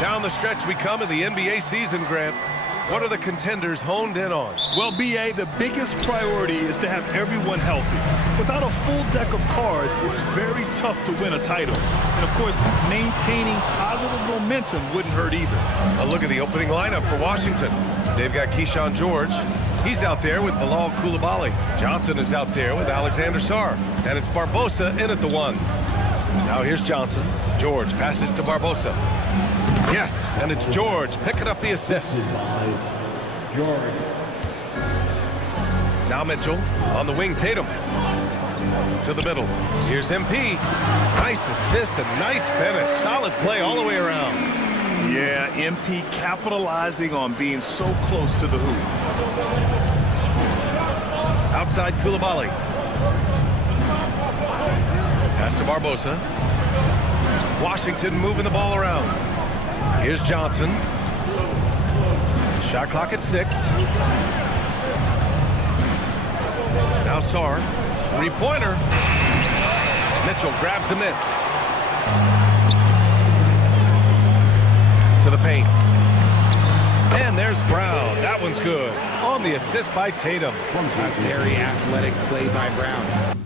Down the stretch we come in the NBA season, Grant. What are the contenders honed in on? Well, B.A., the biggest priority is to have everyone healthy. Without a full deck of cards, it's very tough to win a title. And, of course, maintaining positive momentum wouldn't hurt either. A look at the opening lineup for Washington. They've got Keyshawn George. He's out there with Bilal Coulibaly. Johnson is out there with Alexander Sarr. And it's Barbosa in at the 1. Now here's Johnson. George passes to Barbosa. Yes, and it's George picking up the assist. Now Mitchell on the wing. Tatum to the middle. Here's MP. Nice assist and nice finish. Solid play all the way around. Yeah, MP capitalizing on being so close to the hoop. Outside Coulibaly. Pass to Barbosa. Washington moving the ball around. Here's Johnson. Shot clock at 6. Now Sarr. Three-pointer. Mitchell grabs a miss. To the paint. And there's Brown. That one's good. On the assist by Tatum. A very athletic play by Brown.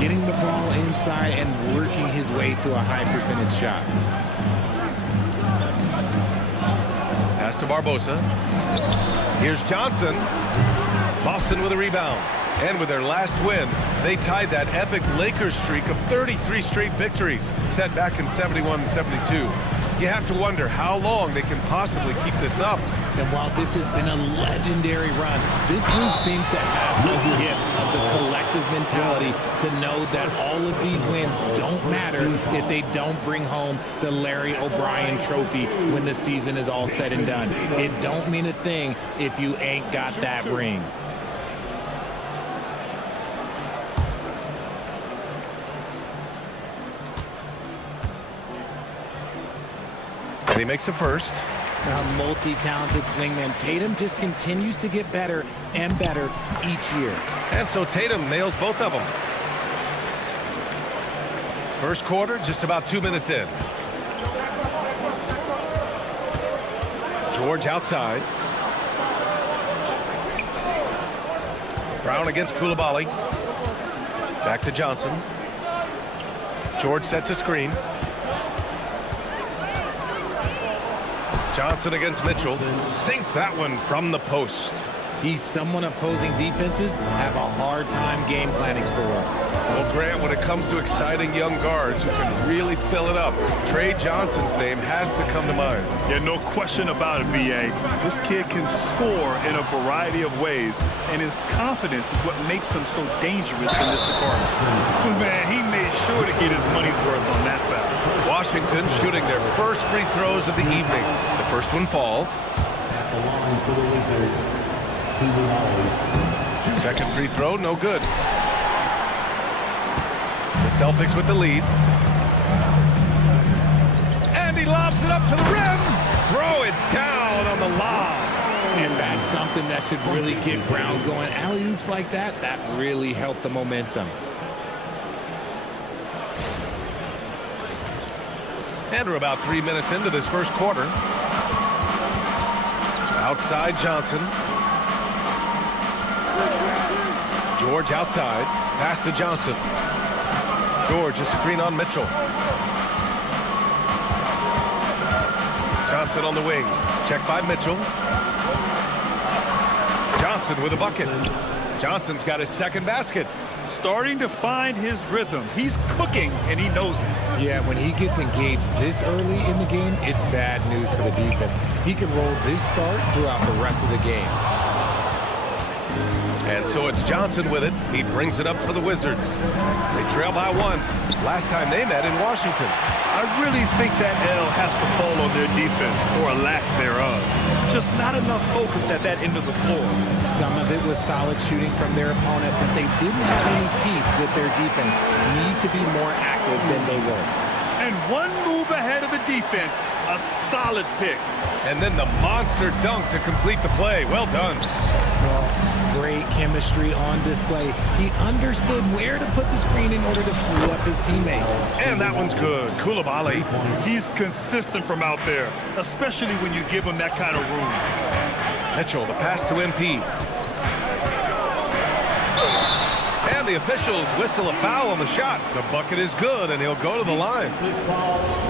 Getting the ball inside and working his way to a high percentage shot. Pass to Barbosa. Here's Johnson. Boston with a rebound. And with their last win, they tied that epic Lakers streak of 33 straight victories set back in 71 and 72. You have to wonder how long they can possibly keep this up. And while this has been a legendary run, this group seems to have the gift of the collective mentality to know that all of these wins don't matter if they don't bring home the Larry O'Brien trophy when the season is all said and done. It don't mean a thing if you ain't got that ring. And he makes a first. A multi-talented swingman, Tatum just continues to get better and better each year. And so Tatum nails both of them. First quarter, just about 2 minutes in. George outside. Brown against Coulibaly. Back to Johnson. George sets a screen. Johnson against Mitchell. Sinks that one from the post. He's someone opposing defenses have a hard time game planning for. Well, Grant, when it comes to exciting young guards who can really fill it up, Trey Johnson's name has to come to mind. Yeah, no question about it, B.A. This kid can score in a variety of ways, and his confidence is what makes him so dangerous in this department. Man, he made sure to get his money's worth on that foul. Washington shooting their first free throws of the evening. The first one falls. At the line for the Wizards, Coulibaly. Second free throw, no good. The Celtics with the lead. And he lobs it up to the rim. Throw it down on the lob. And that's something that should really get Brown going. Alley-oops like that, that really helped the momentum. And we're about 3 minutes into this first quarter. Outside Johnson. George outside. Pass to Johnson. George, a screen on Mitchell. Johnson on the wing. Check by Mitchell. Johnson with a bucket. Johnson's got his second basket. Starting to find his rhythm. He's cooking, and he knows it. Yeah, when he gets engaged this early in the game, it's bad news for the defense. He can roll this start throughout the rest of the game. And so it's Johnson with it. He brings it up for the Wizards. They trail by 1. Last time they met in Washington. I really think that L has to fall on their defense, or a lack thereof. Just not enough focus at that end of the floor. Some of it was solid shooting from their opponent, but they didn't have any teeth with their defense. Need to be more active than they were. And one move ahead of the defense, a solid pick. And then the monster dunk to complete the play. Well done. Well, great chemistry on display. He understood where to put the screen in order to free up his teammate. And that one's good. Koulibaly. He's consistent from out there, especially when you give him that kind of room. Mitchell, the pass to MP. And the officials whistle a foul on the shot. The bucket is good, and he'll go to the line.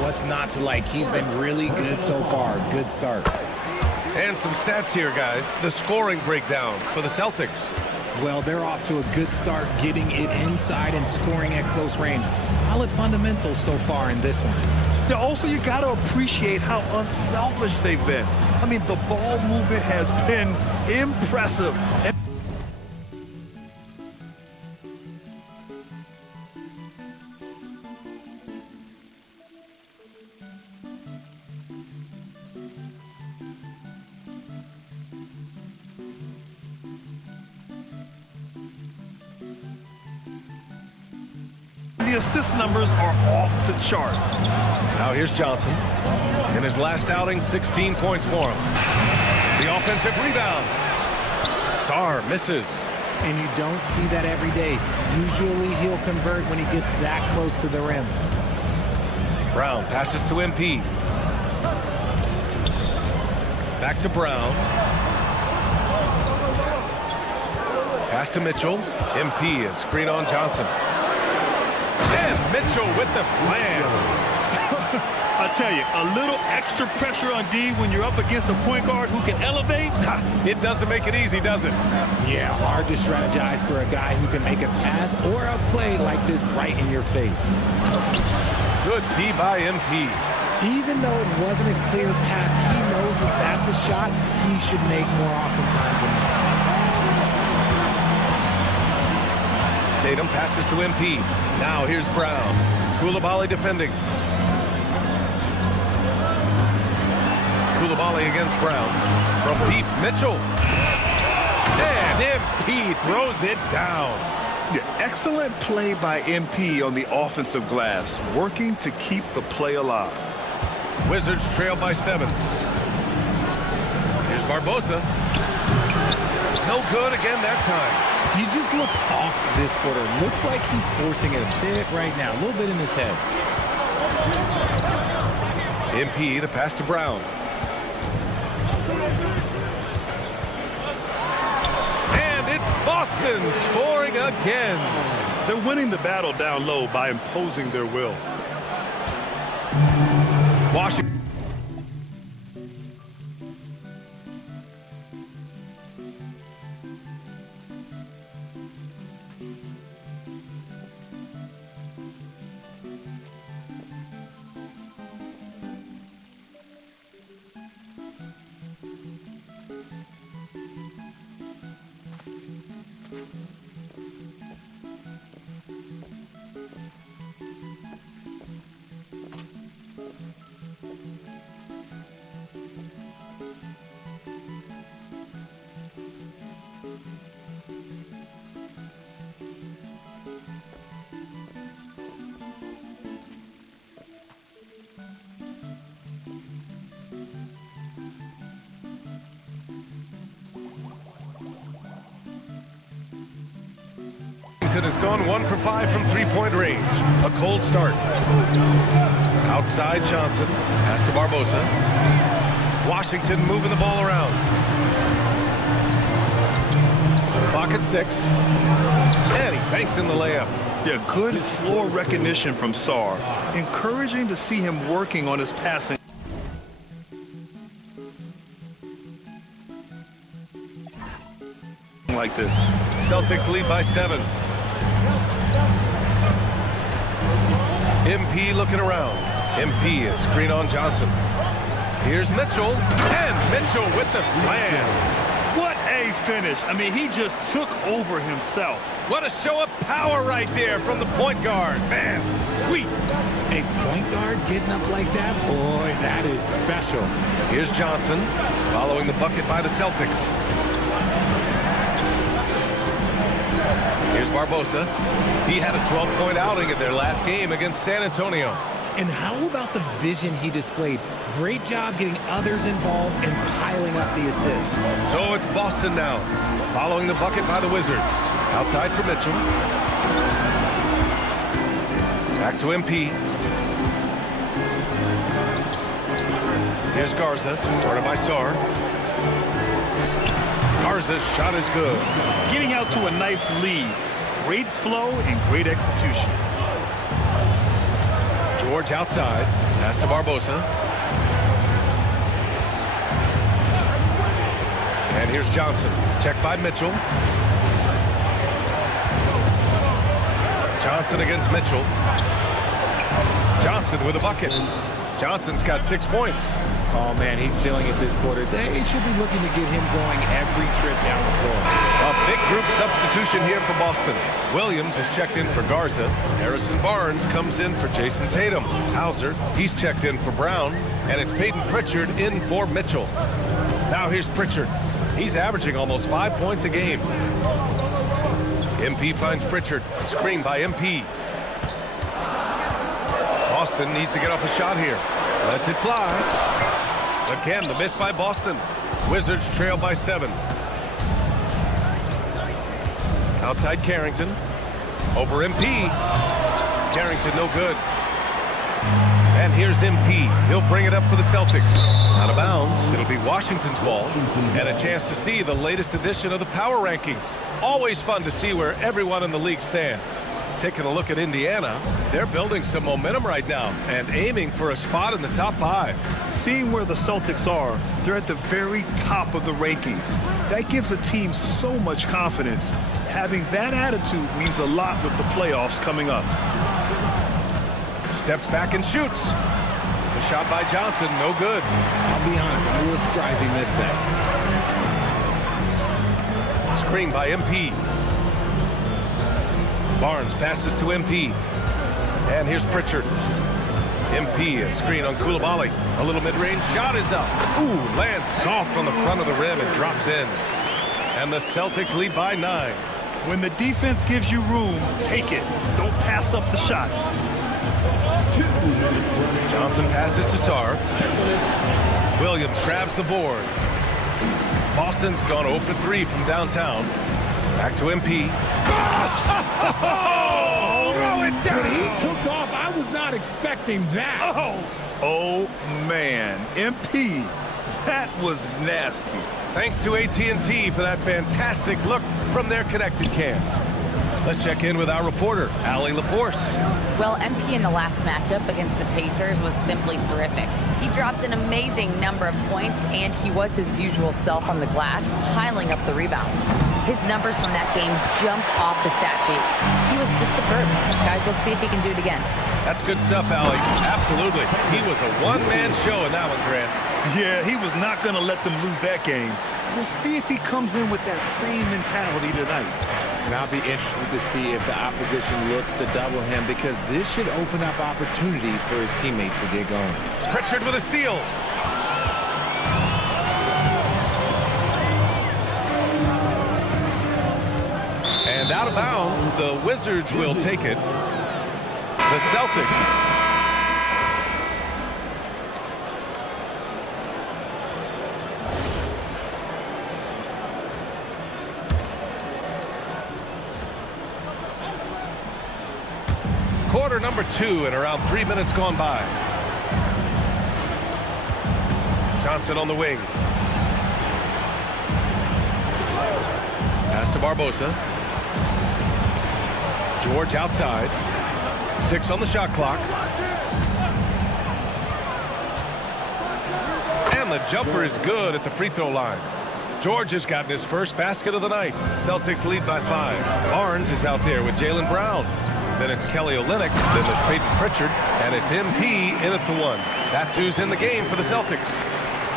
What's not to like? He's been really good so far. Good start. And some stats here, guys. The scoring breakdown for the Celtics. Well, they're off to a good start, getting it inside and scoring at close range. Solid fundamentals so far in this one. Now, also, you got to appreciate how unselfish they've been. I mean, the ball movement has been impressive. The assist numbers are off the chart. Now here's Johnson. In his last outing, 16 points for him. The offensive rebound. Sarr misses. And you don't see that every day. Usually he'll convert when he gets that close to the rim. Brown passes to MP. Back to Brown. Pass to Mitchell. MP is screen on Johnson. And Mitchell with the slam. I tell you, a little extra pressure on D when you're up against a point guard who can elevate. It doesn't make it easy, does it? Yeah, hard to strategize for a guy who can make a pass or a play like this right in your face. Good D by MP. Even though it wasn't a clear path, he knows that that's a shot he should make more oftentimes than not. Tatum passes to MP. Now here's Brown. Koulibaly defending. Koulibaly against Brown. From deep, Mitchell. And MP throws it down. Yeah, excellent play by MP on the offensive glass, working to keep the play alive. Wizards trail by 7. Here's Barbosa. No good again that time. He just looks off this quarter. Looks like he's forcing it a bit right now. A little bit in his head. MP, the pass to Brown. And it's Boston scoring again. They're winning the battle down low by imposing their will. Washington. Has gone 1 for 5 from three-point range. A cold start. Outside Johnson. Pass to Barbosa. Washington moving the ball around. Clock at 6. And he banks in the layup. Yeah, good floor recognition from Sarr. Encouraging to see him working on his passing. Like this. Celtics lead by 7. MP looking around. MP is screen on Johnson. Here's Mitchell. And Mitchell with the slam. What a finish. I mean, he just took over himself. What a show of power right there from the point guard. Man, sweet. A point guard getting up like that? Boy, that is special. Here's Johnson following the bucket by the Celtics. Here's Barbosa. He had a 12-point outing in their last game against San Antonio. And how about the vision he displayed? Great job getting others involved and piling up the assist. So it's Boston now, following the bucket by the Wizards. Outside for Mitchell. Back to MP. Here's Garza, guarded by Sar. Garza's shot is good. Getting out to a nice lead. Great flow and great execution. George outside. Pass to Barbosa. And here's Johnson. Checked by Mitchell. Johnson against Mitchell. Johnson with a bucket. Johnson's got 6 points. Oh, man, he's feeling it this quarter. They should be looking to get him going every trip down the floor. A big group substitution here for Boston. Williams is checked in for Garza. Harrison Barnes comes in for Jason Tatum. Hauser, he's checked in for Brown. And it's Peyton Pritchard in for Mitchell. Now here's Pritchard. He's averaging almost 5 points a game. MP finds Pritchard. Screen by MP. Boston needs to get off a shot here. Lets it fly. Again, the miss by Boston. Wizards trail by 7. Outside Carrington. Over MP. Carrington no good. And here's MP. He'll bring it up for the Celtics. Out of bounds. It'll be Washington's ball. And a chance to see the latest edition of the power rankings. Always fun to see where everyone in the league stands. Taking a look at Indiana, they're building some momentum right now and aiming for a spot in the top 5. Seeing where the Celtics are, they're at the very top of the rankings. That gives a team so much confidence. Having that attitude means a lot with the playoffs coming up. Steps back and shoots. The shot by Johnson, no good. I'll be honest, I'm a little surprised he missed that. Screen by MP. Barnes passes to MP. And here's Pritchard. MP, a screen on Coulibaly. A little mid-range shot is up. Ooh, lands soft on the front of the rim and drops in. And the Celtics lead by 9. When the defense gives you room, take it. Don't pass up the shot. Johnson passes to Sar. Williams grabs the board. Boston's gone 0 for 3 from downtown. Back to MP. Throw it down! When he took off, I was not expecting that. Oh man, MP, that was nasty. Thanks to AT&T for that fantastic look from their connected cam. Let's check in with our reporter, Allie LaForce. Well, MP in the last matchup against the Pacers was simply terrific. He dropped an amazing number of points, and he was his usual self on the glass, piling up the rebounds. His numbers from that game jumped off the stat sheet. He was just superb. Guys, let's see if he can do it again. That's good stuff, Allie. Absolutely. He was a one-man show in that one, Grant. Yeah, he was not going to let them lose that game. We'll see if he comes in with that same mentality tonight. And I'll be interested to see if the opposition looks to double him, because this should open up opportunities for his teammates to get going. Pritchard with a steal. And out of bounds, the Wizards will take it. The Celtics. Quarter number 2 and around 3 minutes gone by. Johnson on the wing. Pass to Barbosa. George outside. 6 on the shot clock. And the jumper is good at the free throw line. George has gotten his first basket of the night. Celtics lead by 5. Barnes is out there with Jaylen Brown. Then it's Kelly Olynyk, then there's Peyton Pritchard, and it's MP in at the 1. That's who's in the game for the Celtics.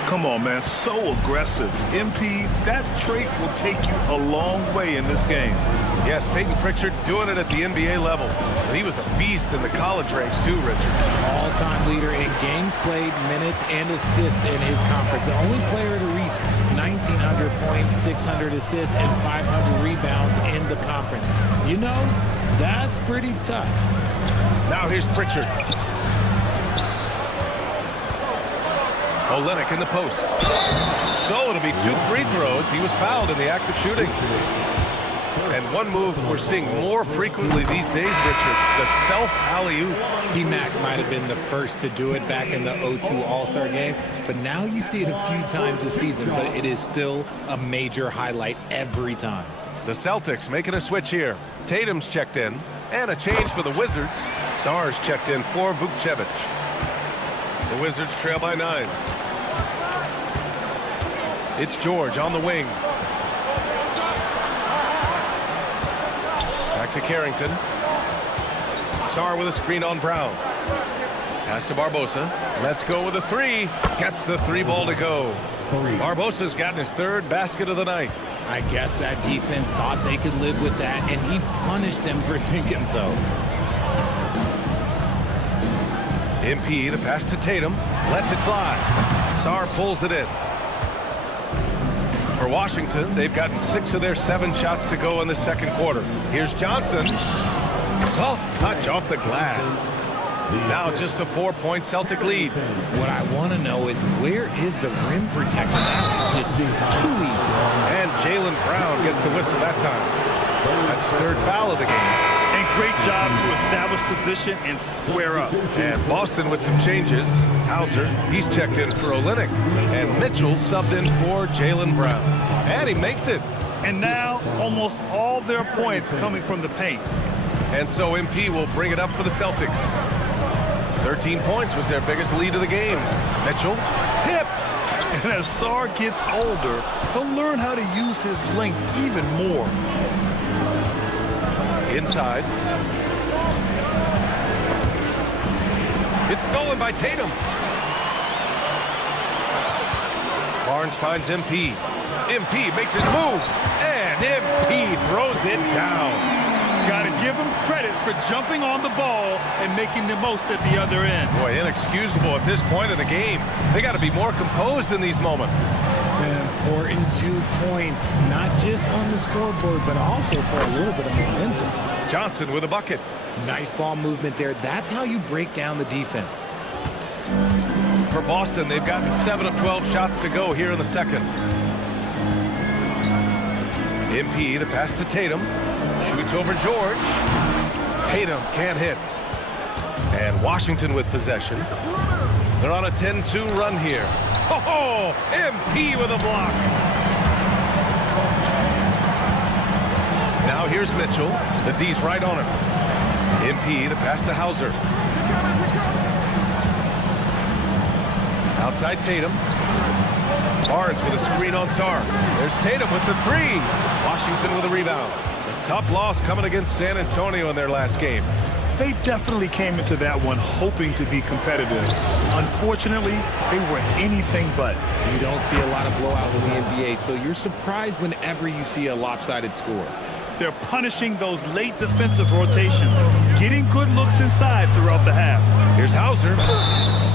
Come on, man. So aggressive. MP, that trait will take you a long way in this game. Yes, Peyton Pritchard doing it at the NBA level. But he was a beast in the college ranks too, Richard. All-time leader in games played, minutes, and assists in his conference. The only player to reach 1,900 points, 600 assists, and 500 rebounds in the conference. You know, that's pretty tough. Now here's Pritchard. Olynyk in the post. So it'll be 2 free throws. He was fouled in the act of shooting. And one move we're seeing more frequently these days, Richard, the self-alley-oop. T-Mac might have been the first to do it back in the 02 All-Star game, but now you see it a few times this season, but it is still a major highlight every time. The Celtics making a switch here. Tatum's checked in, and a change for the Wizards. Sar's checked in for Vukcevic. The Wizards trail by 9. It's George on the wing. Back to Carrington. Sar with a screen on Brown. Pass to Barbosa. Let's go with a 3. Gets the 3 ball to go. Barbosa's gotten his 3rd basket of the night. I guess that defense thought they could live with that, and he punished them for thinking so. MP, the pass to Tatum. Lets it fly. Sar pulls it in. For Washington, they've gotten 6 of their 7 shots to go in the second quarter. Here's Johnson. Soft touch off the glass. Now just a 4-point Celtic lead. What I want to know is, where is the rim protection? That was just too easy. And Jaylen Brown gets a whistle that time. That's his 3rd foul of the game. And great job to establish position and square up. And Boston with some changes. Hauser, he's checked in for Olynyk. And Mitchell subbed in for Jaylen Brown. And he makes it. And now almost all their points coming from the paint. And so MP will bring it up for the Celtics. 13 points was their biggest lead of the game. Mitchell tipped. And as Sar gets older, he'll learn how to use his length even more. Inside. It's stolen by Tatum. Barnes finds MP. MP makes his move. And MP throws it down. Got to give him credit for jumping on the ball and making the most at the other end. Boy, inexcusable at this point of the game. They got to be more composed in these moments. An important 2 points, not just on the scoreboard, but also for a little bit of momentum. Johnson with a bucket. Nice ball movement there. That's how you break down the defense. For Boston, they've gotten 7 of 12 shots to go here in the second. MP, the pass to Tatum. Shoots over George. Tatum can't hit. And Washington with possession. They're on a 10-2 run here. Oh, MP with a block. Now here's Mitchell. The D's right on him. MP, the pass to Hauser. Outside Tatum. Barnes with a screen on Sar. There's Tatum with the 3. Washington with a rebound. A tough loss coming against San Antonio in their last game. They definitely came into that one hoping to be competitive. Unfortunately, they were anything but. You don't see a lot of blowouts in the NBA, so you're surprised whenever you see a lopsided score. They're punishing those late defensive rotations, getting good looks inside throughout the half. Here's Hauser.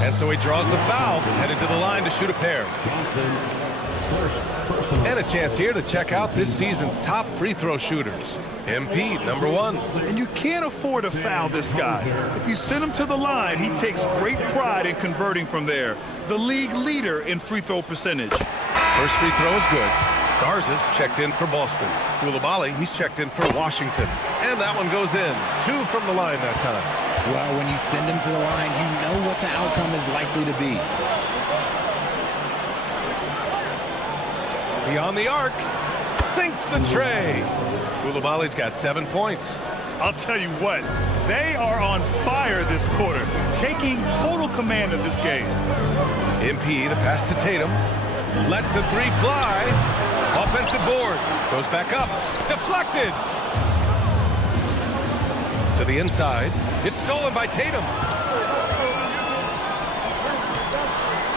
And so he draws the foul, headed to the line to shoot a pair. And a chance here to check out this season's top free throw shooters. MP, number 1. And you can't afford to foul this guy. If you send him to the line, he takes great pride in converting from there. The league leader in free throw percentage. First free throw is good. Garza's checked in for Boston. Koulibaly, he's checked in for Washington. And that one goes in. 2 from the line that time. Well, when you send him to the line, you know what the outcome is likely to be. Beyond the arc. Sinks the tray. Koulibaly's got 7 points. I'll tell you what, they are on fire this quarter, taking total command of this game. MP, the pass to Tatum. Lets the 3 fly. Offensive board. Goes back up. Deflected. To the inside. It's stolen by Tatum.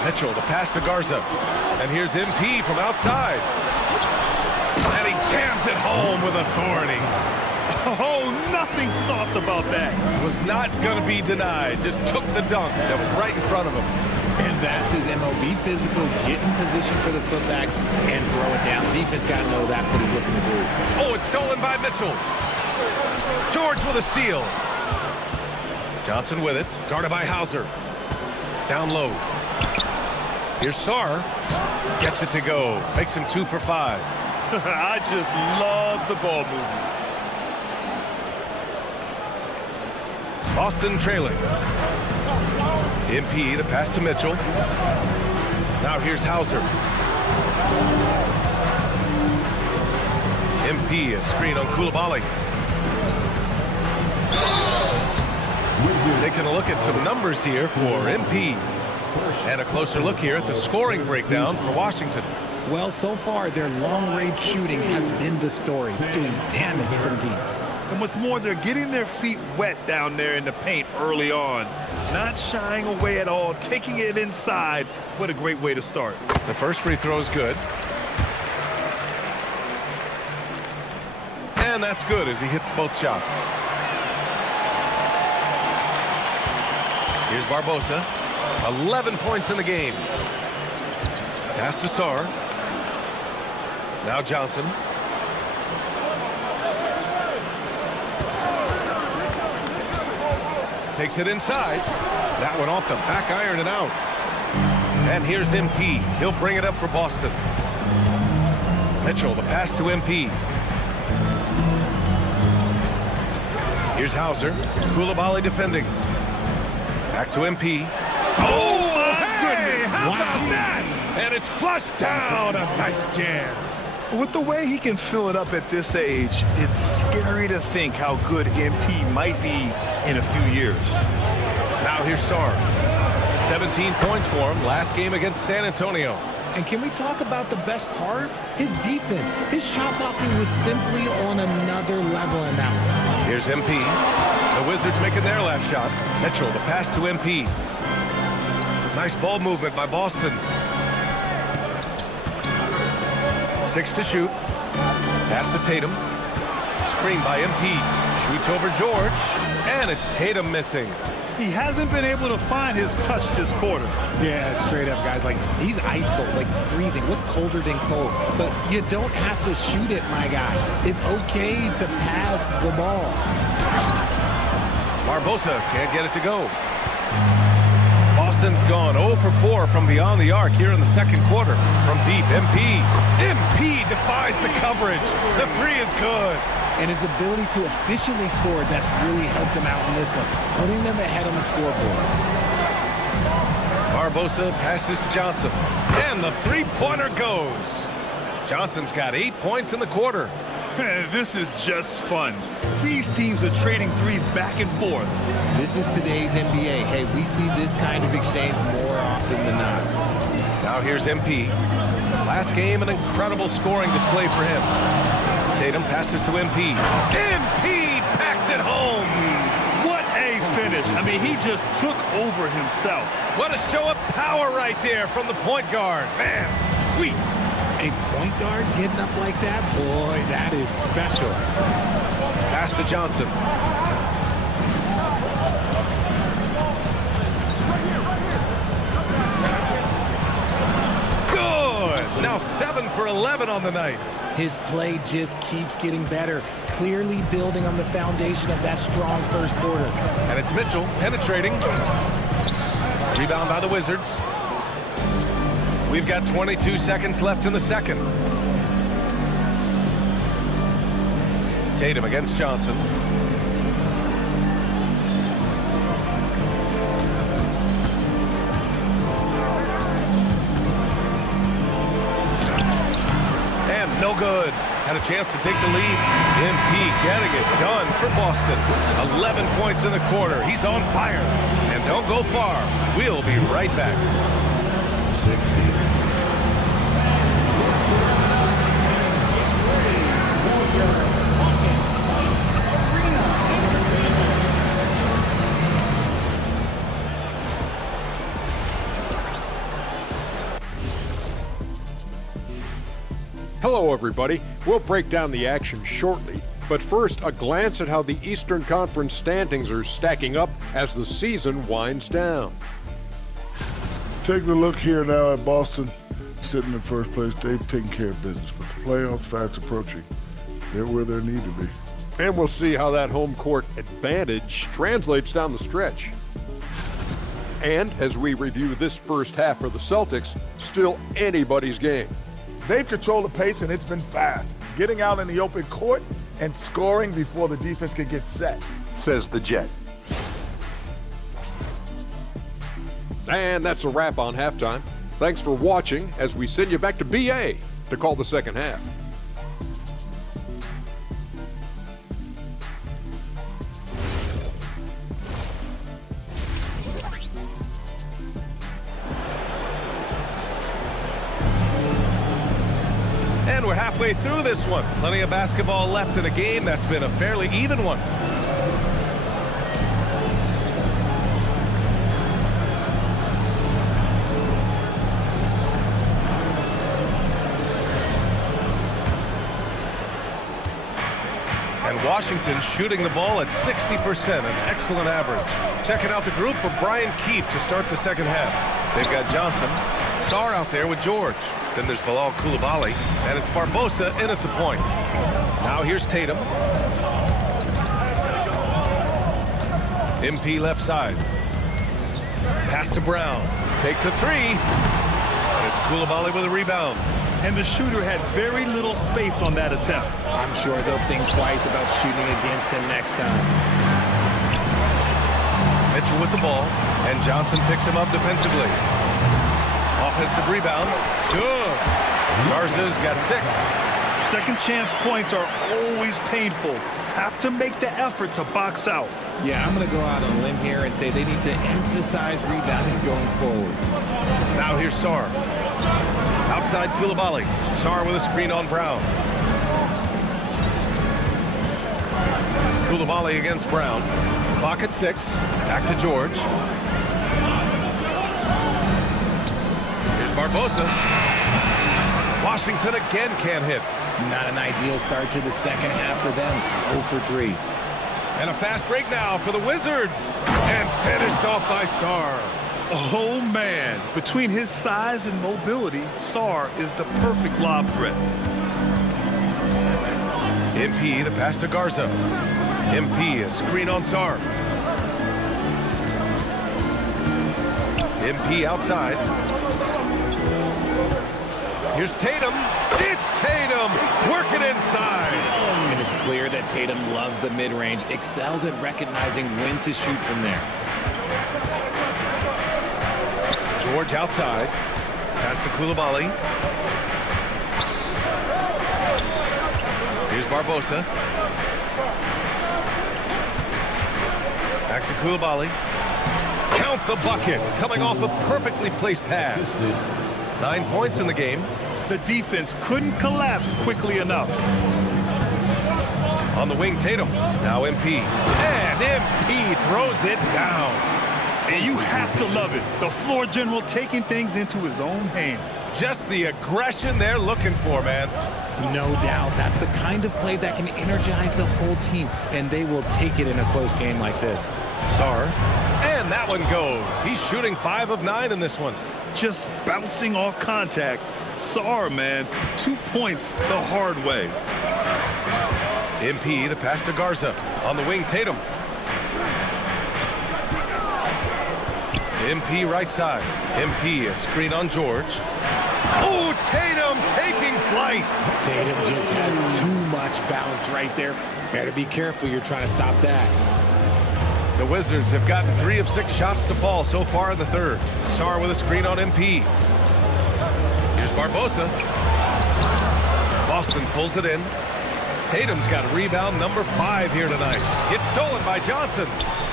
Mitchell, the pass to Garza. And here's MP from outside. And he jams it home with authority. Oh, nothing soft about that. Was not going to be denied. Just took the dunk that was right in front of him. And that's his MLB physical. Get in position for the putback and throw it down. The defense got to know that's what he's looking to do. Oh, it's stolen by Mitchell. George with a steal. Johnson with it. Guarded by Hauser. Down low. Here's Sarr. Gets it to go. Makes him 2 for 5. I just love the ball movement. Boston trailing. MP, the pass to Mitchell. Now here's Hauser. MP, a screen on Koulibaly. Taking a look at some numbers here for MP. And a closer look here at the scoring breakdown for Washington. Well, so far, their long-range shooting has been the story, doing damage from deep. And what's more, they're getting their feet wet down there in the paint early on. Not shying away at all, taking it inside. What a great way to start. The first free throw is good. And that's good as he hits both shots. Here's Barbosa. 11 points in the game. Pass to Sarr. Now Johnson. Takes it inside. That one off the back iron and out. And here's MP. He'll bring it up for Boston. Mitchell, the pass to MP. Here's Hauser. Koulibaly defending. Back to MP. Oh, my goodness! How about that? And it's flushed down. A nice jam. With the way he can fill it up at this age, it's scary to think how good MP might be in a few years. Now here's Sarr. 17 points for him last game against San Antonio. And can we talk about the best part? His defense. His shot blocking was simply on another level in that one. Here's MP. The Wizards making their last shot. Mitchell, the pass to MP. Nice ball movement by Boston. 6 to shoot. Pass to Tatum. Screen by MP. Shoots over George. And it's Tatum missing. He hasn't been able to find his touch this quarter. Yeah, straight up, guys. Like, he's ice cold, like freezing. What's colder than cold? But you don't have to shoot it, my guy. It's okay to pass the ball. Barbosa can't get it to go. Boston's gone 0 for 4 from beyond the arc here in the second quarter. From deep, MP. MP defies the coverage. The three is good. And his ability to efficiently score, that's really helped him out in this one, putting them ahead on the scoreboard. Barbosa passes to Johnson. And the three-pointer goes. Johnson's got 8 points in the quarter. This is just fun. These teams are trading threes back and forth. This is today's NBA. Hey, we see this kind of exchange more often than not. Now here's MP. Last game, an incredible scoring display for him. Tatum passes to MP. MP packs it home. What a finish. I mean, he just took over himself. What a show of power right there from the point guard. Man, sweet. A point guard getting up like that? Boy, that is special. Pass to Johnson. Good. Now 7 for 11 on the night. His play just keeps getting better, clearly building on the foundation of that strong first quarter. And it's Mitchell penetrating. Rebound by the Wizards. We've got 22 seconds left in the second. Tatum against Johnson. And no good. Had a chance to take the lead. MP getting it done for Boston. 11 points in the quarter. He's on fire. And don't go far. We'll be right back. everybody. We'll break down the action shortly. But first, a glance at how the Eastern Conference standings are stacking up as the season winds down. Taking a look here now at Boston, sitting in first place. They've taken care of business, but the playoffs fast approaching. They're where they need to be. And we'll see how that home court advantage translates down the stretch. And as we review this first half for the Celtics, still anybody's game. They've controlled the pace, and it's been fast. Getting out in the open court and scoring before the defense can get set. Says the Jet. And that's a wrap on halftime. Thanks for watching as we send you back to BA to call the second half. And we're halfway through this one. Plenty of basketball left in a game that's been a fairly even one. And Washington shooting the ball at 60%, an excellent average. Checking out the group for Brian Keefe to start the second half. They've got Johnson, Sarr out there with George. Then there's Bilal Coulibaly, and it's Barbosa in at the point. Now here's Tatum. MP left side. Pass to Brown. Takes a three. And it's Coulibaly with a rebound. And the shooter had very little space on that attempt. I'm sure they'll think twice about shooting against him next time. Mitchell with the ball, and Johnson picks him up defensively. Offensive rebound. Good. Garza's got 6. Second chance points are always painful. Have to make the effort to box out. Yeah, I'm going to go out on a limb here and say they need to emphasize rebounding going forward. Now here's Sarr. Outside Coulibaly. Sarr with a screen on Brown. Coulibaly against Brown. Clock at 6. Back to George. Here's Barbosa. Washington again can't hit. Not an ideal start to the second half for them. 0 for 3. And a fast break now for the Wizards. And finished off by Sarr. Oh, man. Between his size and mobility, Sarr is the perfect lob threat. MP, the pass to Garza. MP, a screen on Sarr. MP outside. Here's Tatum. It's Tatum working inside. And it's clear that Tatum loves the mid-range, excels at recognizing when to shoot from there. George outside. Pass to Coulibaly. Here's Barbosa. Back to Coulibaly. Count the bucket. Coming off a perfectly placed pass. 9 points in the game. The defense couldn't collapse quickly enough. On the wing, Tatum. Now MP. And MP throws it down. And you have to love it. The floor general taking things into his own hands. Just the aggression they're looking for, man. No doubt. That's the kind of play that can energize the whole team, and they will take it in a close game like this. Sarr. And that one goes. He's shooting 5 of 9 in this one. Just bouncing off contact. Sarr, man, 2 points the hard way. MP, the pass to Garza. On the wing, Tatum. MP right side. MP, a screen on George. Oh, Tatum taking flight. Tatum just has too much bounce right there. Better be careful. You're trying to stop that. The Wizards have gotten 3 of 6 shots to fall so far in the third. Sarr with a screen on MP. Here's Barbosa. Boston pulls it in. Tatum's got rebound number 5 here tonight. It's stolen by Johnson.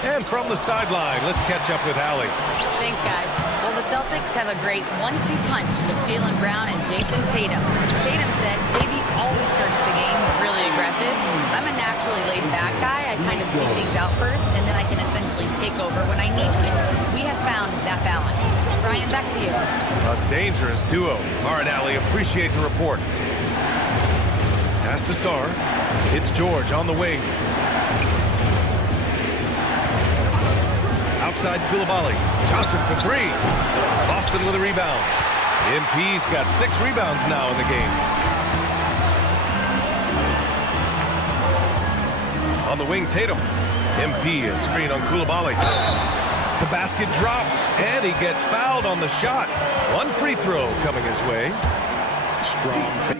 And from the sideline, let's catch up with Allie. Thanks, guys. Well, the Celtics have a great 1-2 punch with Jaylen Brown and Jason Tatum. Tatum said JB always starts the game really aggressive. I'm a naturally laid-back guy. I kind of see things out first, and then I can essentially take over when I need to. We have found that balance. Brian, back to you. A dangerous duo. All right, Allie, appreciate the report. Pass to Sar. It's George on the wing. Outside Koulibaly. Johnson for three. Boston with a rebound. MP's got 6 rebounds now in the game. On the wing, Tatum. MP, a screen on Koulibaly. The basket drops, and he gets fouled on the shot. 1 free throw coming his way. Strong.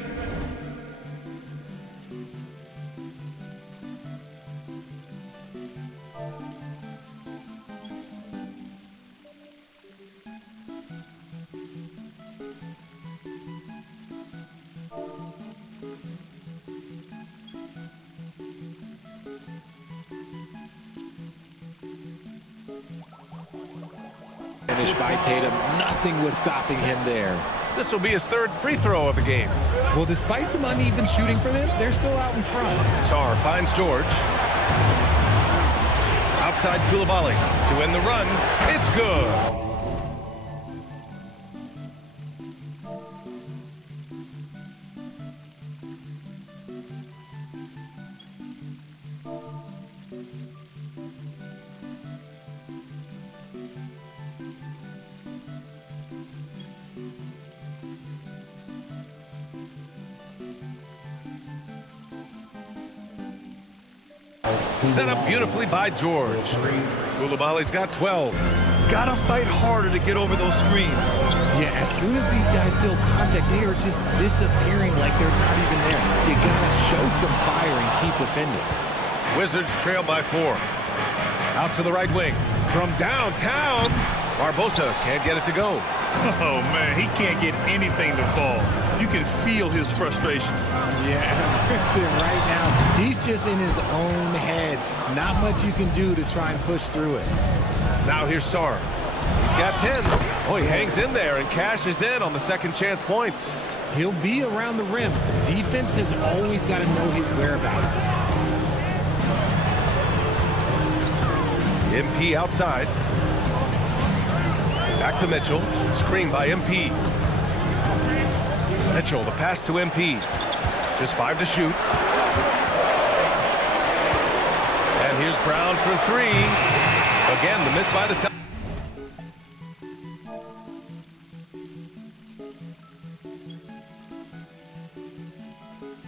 Finished by Tatum. Nothing was stopping him there. This will be his 3rd free throw of the game. Well, despite some uneven shooting from him, they're still out in front. Sar finds George. Outside Koulibaly to end the run. It's good. Set up beautifully by George. Koulibaly's got 12. Gotta fight harder to get over those screens. Yeah, as soon as these guys feel contact, they are just disappearing like they're not even there. You gotta show some fire and keep defending. Wizards trail by 4. Out to the right wing. From downtown, Barbosa can't get it to go. Oh, man, he can't get anything to fall. You can feel his frustration. Yeah, right now, he's just in his own head. Not much you can do to try and push through it. Now here's Sar. He's got 10. Oh, he hangs in there and cashes in on the second chance points. He'll be around the rim. Defense has always got to know his whereabouts. MP outside. Back to Mitchell. Screen by MP. Mitchell, the pass to MP. Just 5 to shoot. And here's Brown for 3. Again, the miss by the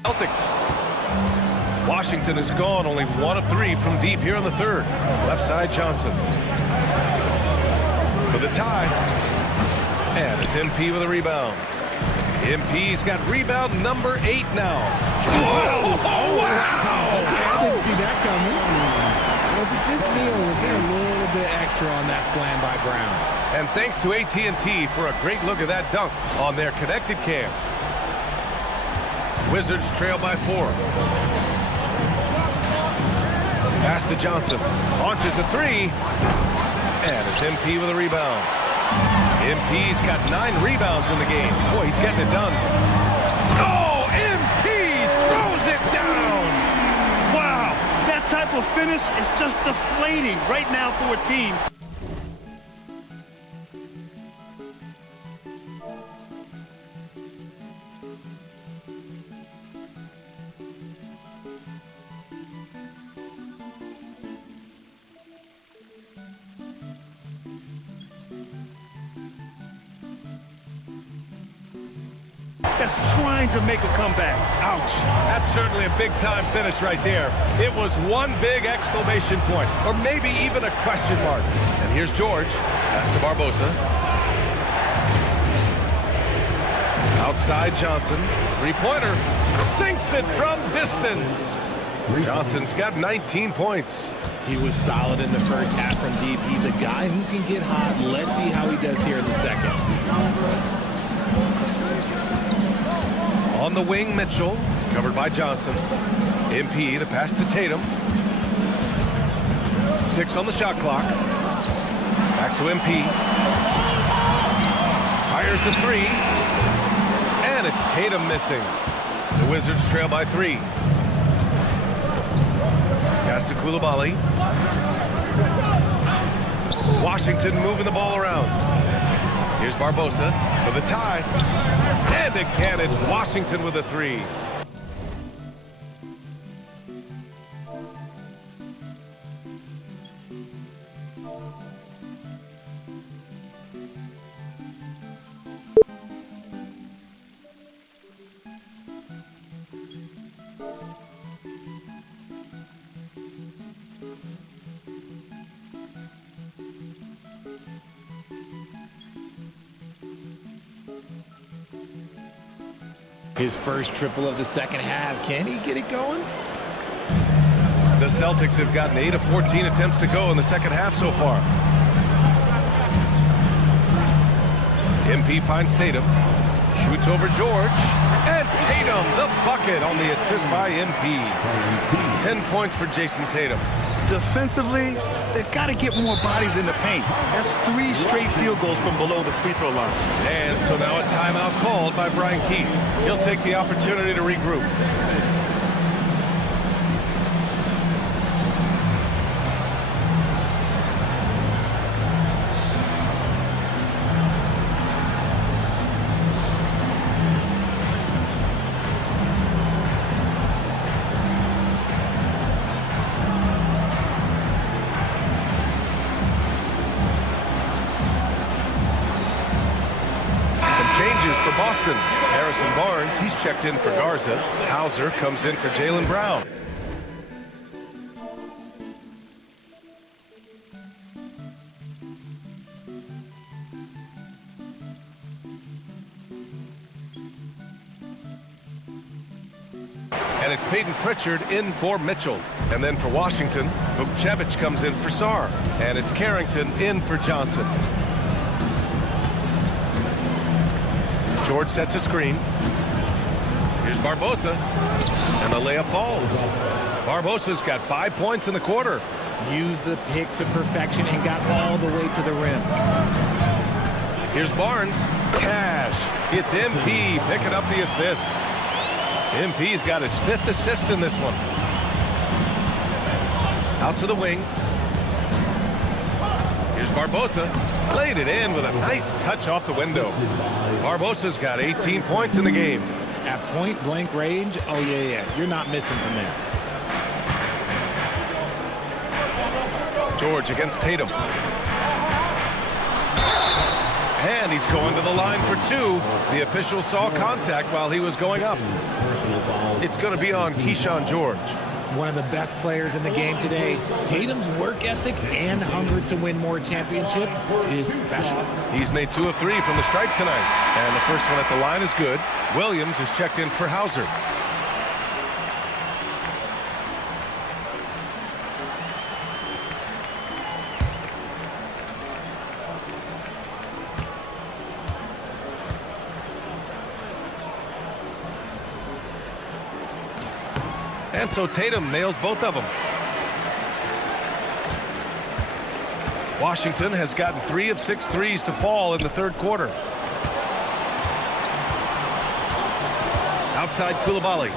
Celtics. Washington is gone, only 1 of 3 from deep here in the 3rd. Left side, Johnson. For the tie. And it's MP with a rebound. MP's got rebound number 8 now. Oh, wow! Okay, I didn't see that coming. Was it just me, or was there a little bit extra on that slam by Brown? And thanks to AT&T for a great look at that dunk on their connected cam. Wizards trail by 4. Pass to Johnson. Launches a 3. And it's MP with a rebound. MP's got 9 rebounds in the game. Boy, he's getting it done. Oh, MP throws it down. Wow, that type of finish is just deflating right now for a team. That's trying to make a comeback. Ouch. That's certainly a big-time finish right there. It was one big exclamation point, or maybe even a question mark. And here's George. Pass to Barbosa. Outside Johnson. 3-pointer. Sinks it from distance. Johnson's got 19 points. He was solid in the first half from deep. He's a guy who can get hot. Let's see how he does here in the second. On the wing, Mitchell, covered by Johnson. MP, the pass to Tatum. 6 on the shot clock. Back to MP. Fires the 3. And it's Tatum missing. The Wizards trail by 3. Pass to Koulibaly. Washington moving the ball around. Here's Barbosa for the tie. And again, it's Washington with a 3. His first triple of the second half. Can he get it going? The Celtics have gotten 8 of 14 attempts to go in the second half so far. MP finds Tatum. Shoots over George. And Tatum, the bucket on the assist by MP. 10 points for Jason Tatum. Defensively, they've got to get more bodies in the paint. That's 3 straight field goals from below the free throw line. And so now a timeout called by Brian Keith. He'll take the opportunity to regroup. For Boston, Harrison Barnes, he's checked in for Garza. Hauser comes in for Jaylen Brown. And it's Peyton Pritchard in for Mitchell. And then for Washington, Vukcevic comes in for Sarr. And it's Carrington in for Johnson. George sets a screen. Here's Barbosa. And the layup falls. Barbosa's got 5 points in the quarter. Used the pick to perfection and got all the way to the rim. Here's Barnes. Cash. It's MP picking up the assist. MP's got his 5th assist in this one. Out to the wing. Here's Barbosa. Laid it in with a nice touch off the window. Barbosa's got 18 points in the game. At point blank range, oh yeah, you're not missing from there. George against Tatum. And he's going to the line for 2. The official saw contact while he was going up. It's going to be on Keyshawn George. One of the best players in the game today. Tatum's work ethic and hunger to win more championship is special. He's made 2 of 3 from the stripe tonight. And the first one at the line is good. Williams is checked in for Hauser. And so Tatum nails both of them. Washington has gotten 3 of 6 threes to fall in the third quarter. Outside Coulibaly.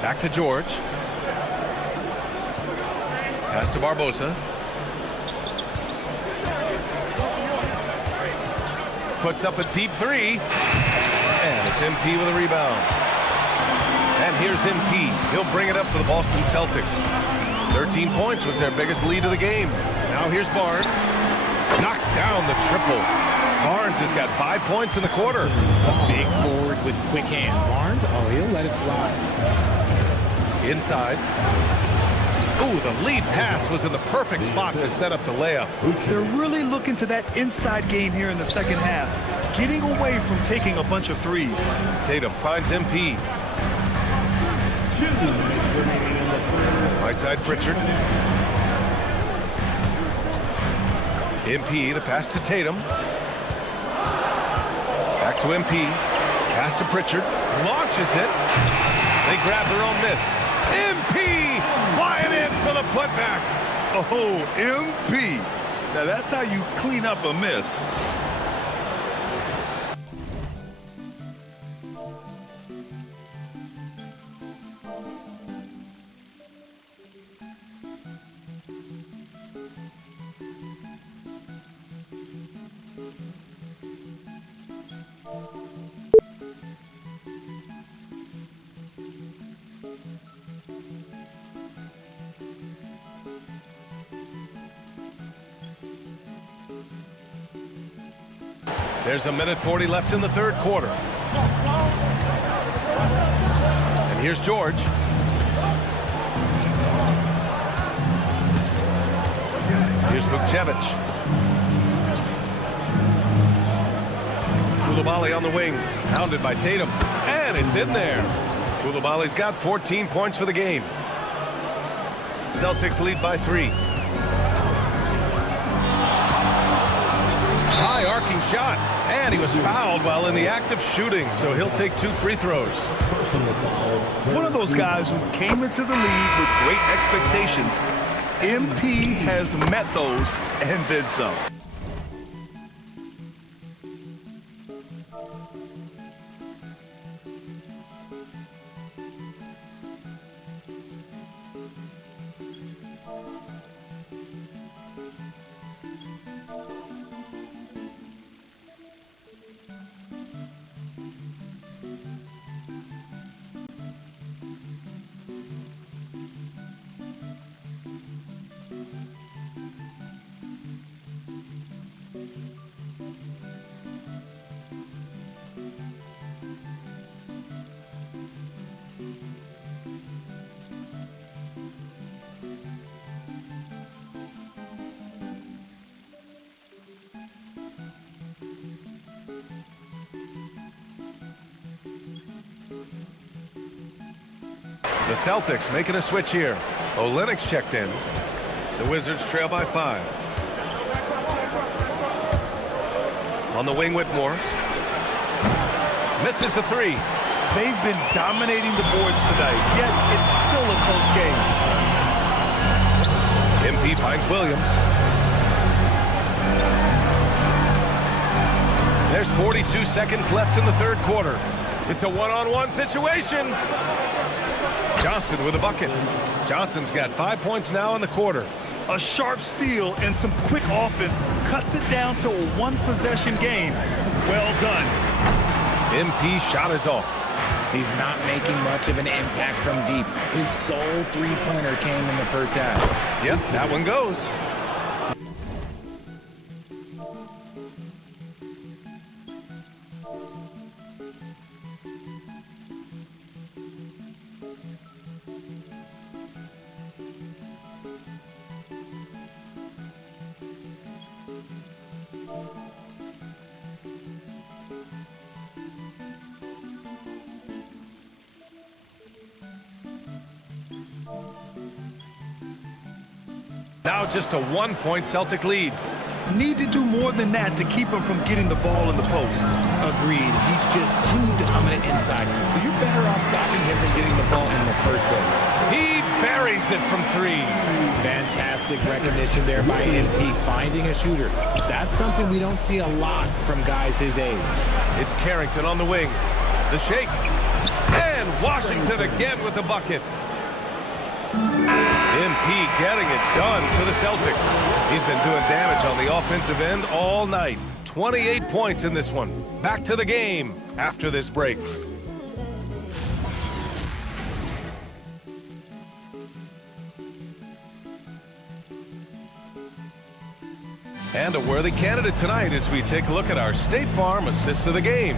Back to George. Pass to Barbosa. Puts up a deep 3. And it's MP with a rebound. And here's MP. He'll bring it up for the Boston Celtics. 13 points was their biggest lead of the game. Now here's Barnes. Knocks down the triple. Barnes has got 5 points in the quarter. A big forward with quick hand. Barnes, oh, he'll let it fly. Inside. Ooh, the lead pass was in the perfect spot to set up the layup. They're really looking to that inside game here in the second half, getting away from taking a bunch of threes. Tatum finds MP. Right side Pritchard. MP, the pass to Tatum. Back to MP. Pass to Pritchard. Launches it. They grab their own miss. MP flying in for the putback. Oh, MP. Now that's how you clean up a miss. There's a minute 40 left in the third quarter. And here's George. Here's Vukcevic. Coulibaly on the wing. Pounded by Tatum. And And it's in there. Koulibaly's got 14 points for the game. Celtics lead by 3. High arcing shot. And he was fouled while in the act of shooting, so he'll take 2 free throws. One of those guys who came into the league with great expectations. MP has met those and then some. The Celtics making a switch here. Olynyk's checked in. The Wizards trail by 5. On the wing, Whitmore. Misses the 3. They've been dominating the boards tonight, yet it's still a close game. MP finds Williams. There's 42 seconds left in the third quarter. It's a one-on-one situation. Johnson with a bucket. Johnson's got 5 points now in the quarter. A sharp steal and some quick offense cuts it down to a one-possession game. Well done. MP shot is off. He's not making much of an impact from deep. His sole three-pointer came in the first half. Yep, that one goes. Now just a 1-point Celtic lead. Need to do more than that to keep him from getting the ball in the post. Agreed. He's just too dominant inside. So you're better off stopping him from getting the ball in the first place. He buries it from 3. Fantastic recognition there by MP, finding a shooter. That's something we don't see a lot from guys his age. It's Carrington on the wing. The shake. And Washington again with the bucket. MP getting it done for the Celtics. He's been doing damage on the offensive end all night. 28 points in this one. Back to the game after this break. And a worthy candidate tonight as we take a look at our State Farm assists of the game.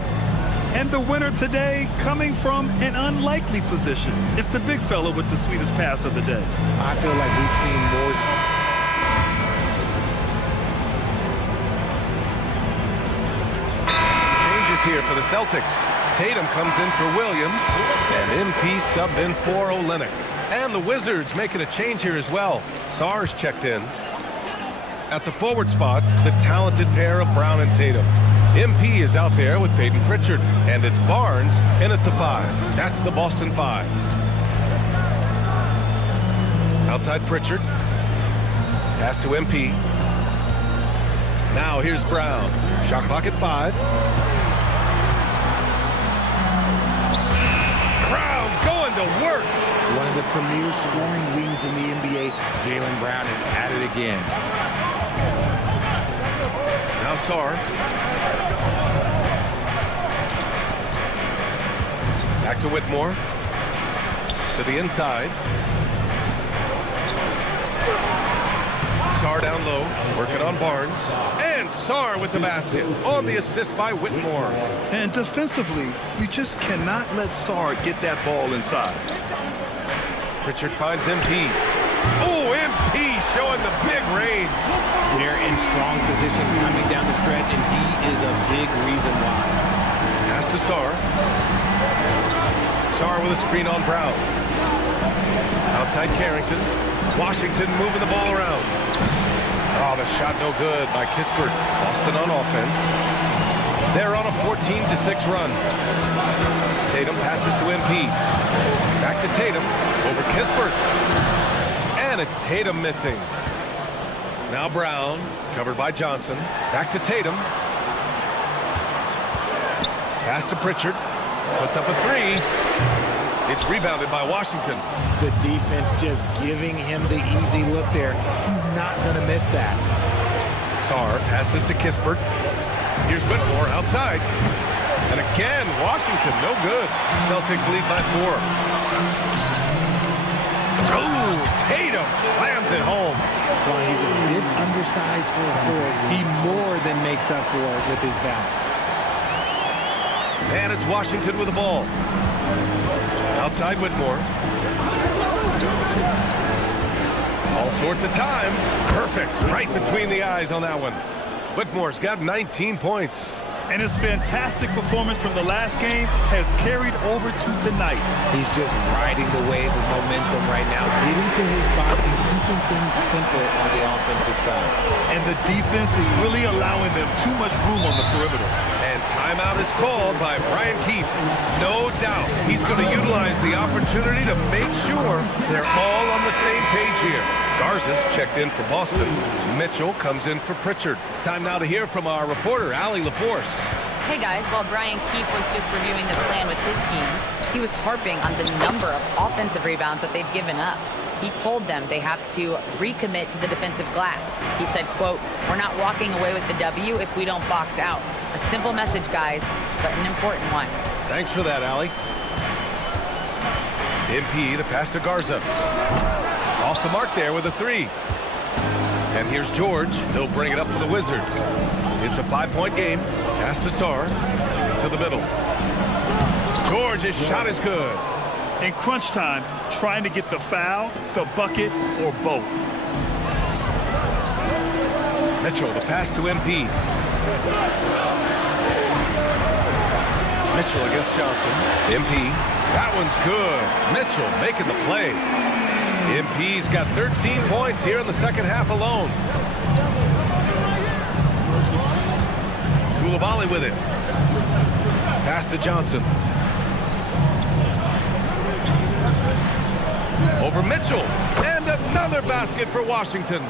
And the winner today coming from an unlikely position. It's the big fella with the sweetest pass of the day. I feel like we've seen more. Changes here for the Celtics. Tatum comes in for Williams, and MP subbed in for Olynyk. And the Wizards making a change here as well. Sarr's checked in. At the forward spots, the talented pair of Brown and Tatum. MP is out there with Peyton Pritchard, and it's Barnes in at the 5. That's the Boston 5. Outside Pritchard. Pass to MP. Now here's Brown. Shot clock at 5. Brown going to work. One of the premier scoring wings in the NBA, Jaylen Brown is at it again. Now Sarr. Back to Whitmore. To the inside. Sarr down low. Working on Barnes. And Sarr with the basket. On the assist by Whitmore. And defensively, you just cannot let Sarr get that ball inside. Pritchard finds MP. Oh, MP showing the big range. They're in strong position coming down the stretch, and he is a big reason why. Pass to Sarr. Sarr with a screen on Brown. Outside Carrington. Washington moving the ball around. Oh, the shot no good by Kispert. Boston on offense. They're on a 14-6 run. Tatum passes to MP. Back to Tatum. Over Kispert. And it's Tatum missing. Now Brown, covered by Johnson. Back to Tatum. Pass to Pritchard. Puts up a three. It's rebounded by Washington. The defense just giving him the easy look there. He's not going to miss that. Sarr passes to Kispert. Here's Whitmore outside. And again, Washington, no good. Celtics lead by 4. Oh, Tatum slams it home. While he's a bit undersized for a forward, he more than makes up for it with his bounce. And it's Washington with the ball. Outside Whitmore. All sorts of time. Perfect. Right between the eyes on that one. Whitmore's got 19 points. And his fantastic performance from the last game has carried over to tonight. He's just riding the wave of momentum right now, getting to his spots and keeping things simple on the offensive side. And the defense is really allowing them too much room on the perimeter. And timeout is called by Brian Keefe. No doubt he's going to utilize the opportunity to make sure they're all on the same page here. Garza's checked in for Boston. Mitchell comes in for Pritchard. Time now to hear from our reporter, Allie LaForce. Hey guys, while Brian Keefe was just reviewing the plan with his team, he was harping on the number of offensive rebounds that they've given up. He told them they have to recommit to the defensive glass. He said, quote, "We're not walking away with the W if we don't box out." A simple message, guys, but an important one. Thanks for that, Allie. MP, the pass to Garza. Off the mark there with a three. And here's George. He'll bring it up for the Wizards. It's a 5-point game. Pass to Sarr. To the middle. George's shot is good. In crunch time, trying to get the foul, the bucket, or both. Mitchell, the pass to MP. Mitchell against Johnson. MP. That one's good. Mitchell making the play. MP's got 13 points here in the second half alone. Coulibaly with it. Pass to Johnson. Over Mitchell. And another basket for Washington.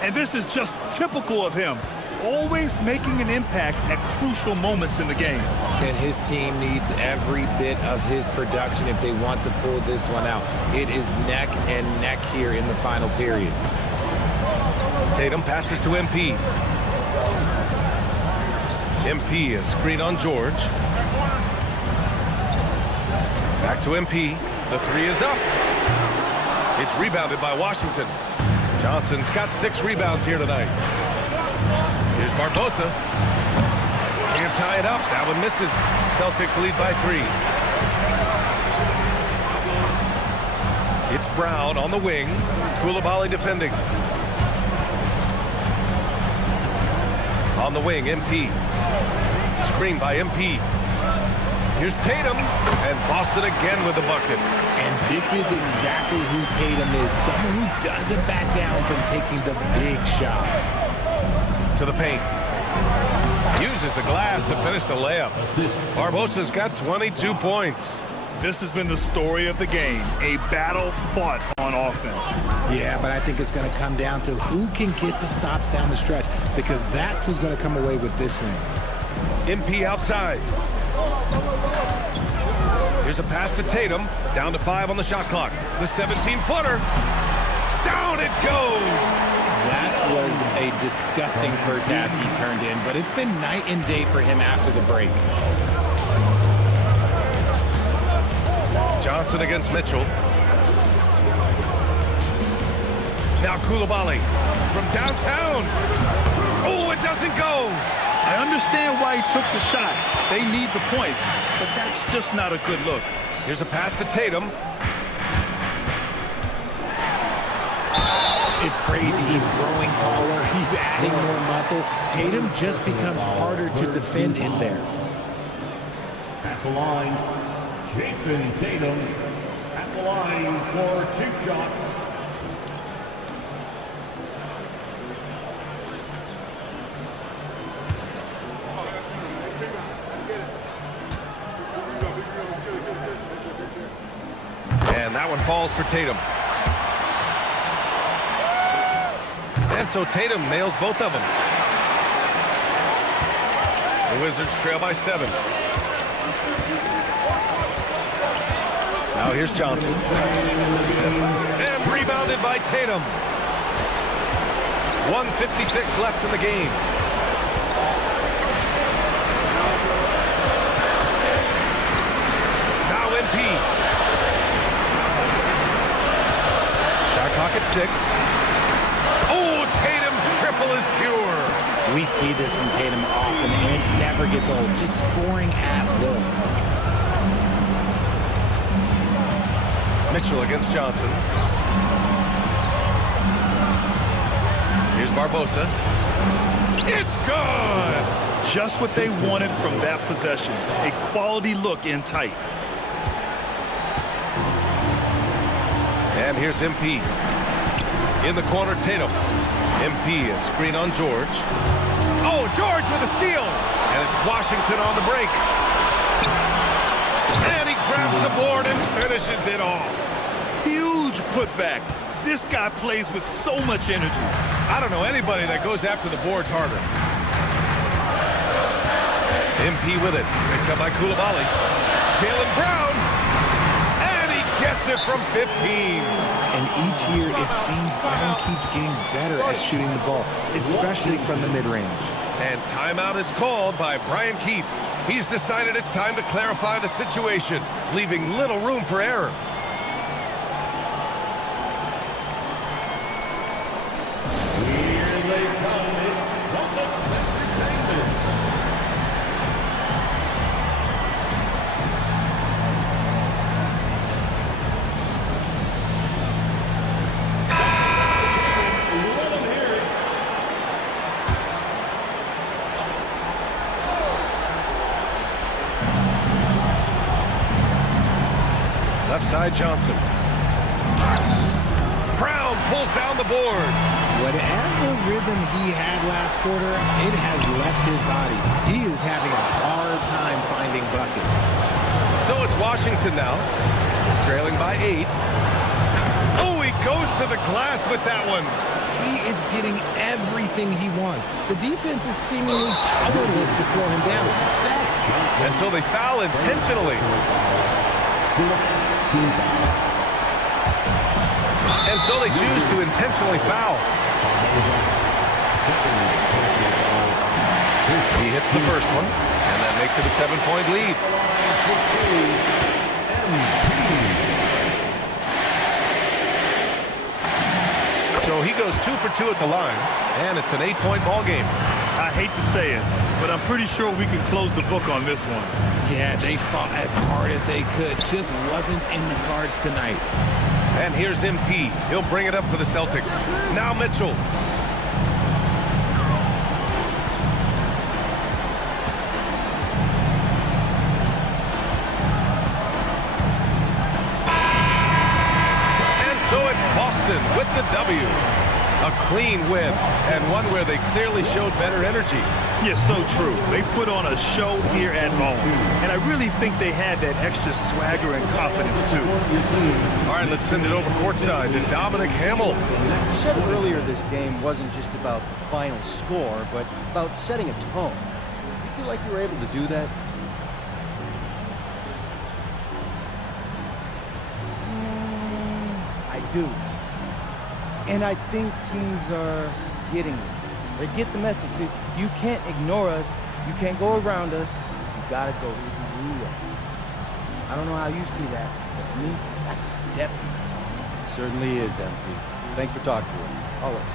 And this is just typical of him. Always making an impact at crucial moments in the game. And his team needs every bit of his production if they want to pull this one out. It is neck and neck here in the final period. Tatum passes to MP. MP, a screen on George. Back to MP. The three is up. It's rebounded by Washington. Johnson's got 6 rebounds here tonight. Here's Barbosa. Can't tie it up. That one misses. Celtics lead by 3. It's Brown on the wing. Coulibaly defending. On the wing, MP. Screen by MP. Here's Tatum. And Boston again with the bucket. And this is exactly who Tatum is. Someone who doesn't back down from taking the big shots. To the paint. Uses the glass to finish the layup. Barbosa's got 22 points. This has been the story of the game. A battle fought on offense. Yeah, but I think it's going to come down to who can get the stops down the stretch, because that's who's going to come away with this one. MP outside. Here's a pass to Tatum. Down to 5 on the shot clock. The 17-footer. Down it goes. That was a disgusting first half he turned in, but it's been night and day for him after the break. Johnson against Mitchell. Now Coulibaly from downtown. Oh, it doesn't go. I understand why he took the shot. They need the points, but that's just not a good look. Here's a pass to Tatum. It's crazy. He's growing taller. He's adding more muscle. Tatum just becomes harder to defend in there. At the line, Jason Tatum at the line for 2 shots. And that one falls for Tatum. And so Tatum nails both of them. The Wizards trail by 7. Now here's Johnson. And rebounded by Tatum. 1:56 left in the game. Now MP. Shot clock at 6. Oh, Tatum's triple is pure. We see this from Tatum often, and it never gets old. Just scoring at will. Mitchell against Johnson. Here's Barbosa. It's good! Just what they wanted from that possession. A quality look in tight. And here's MP. In the corner, Tatum. MP, a screen on George. Oh, George with a steal! And it's Washington on the break. And he grabs the board and finishes it off. Huge putback. This guy plays with so much energy. I don't know anybody that goes after the boards harder. MP with it. Picked up by Coulibaly. Jaylen Brown. And he gets it from 15. And each year, it seems Brown keeps getting better at shooting the ball, especially from the mid-range. And timeout is called by Brian Keefe. He's decided it's time to clarify the situation, leaving little room for error. Here they come. It's Celtics Entertainment. Let them hear it. Left side, Johnson. Brown pulls down the board. Whatever rhythm he had last quarter, it has left his body. He is having a hard time finding buckets. So it's Washington now, trailing by 8. Oh, he goes to the glass with that one. He is getting everything he wants. The defense is seemingly powerless to slow him down. It's sad. And so they foul intentionally. And so they choose to intentionally foul. He hits the first one, and that makes it a 7-point lead. So he goes 2 for 2 at the line, and it's an 8-point ball game. I hate to say it, but I'm pretty sure we can close the book on this one. Yeah, they fought as hard as they could. Just wasn't in the cards tonight. And here's MP. He'll bring it up for the Celtics. Now Mitchell. And so it's Boston with the W. A clean win, and one where they clearly showed better energy. Yeah, so true. They put on a show here at home. And I really think they had that extra swagger and confidence, too. All right, let's send it over courtside to Dominic Hamill. You said earlier this game wasn't just about the final score, but about setting a tone. Do you feel like you were able to do that? I do. And I think teams are getting it. They get the message. You can't ignore us. You can't go around us. You gotta go through us. I don't know how you see that, but for me, that's definitely talk. It certainly is, MP. Thanks for talking to us. Always.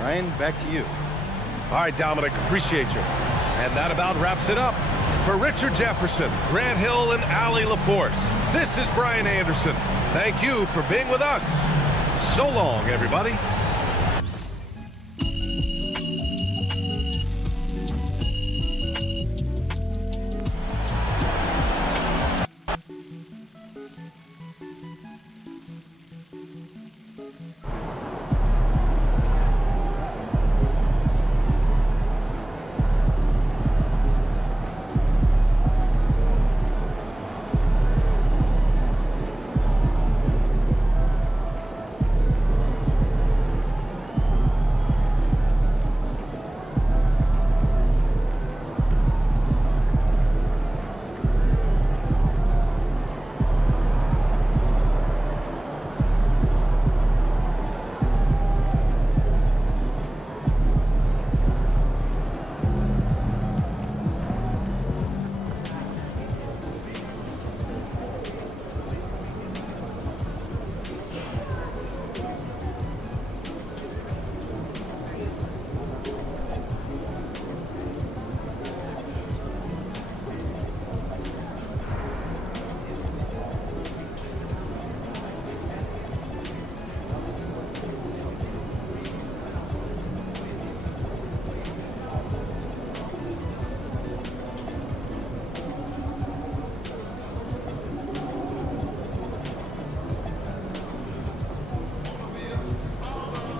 Ryan, back to you. All right, Dominic, appreciate you. And that about wraps it up. For Richard Jefferson, Grant Hill, and Allie LaForce, this is Brian Anderson. Thank you for being with us. So long, everybody. it.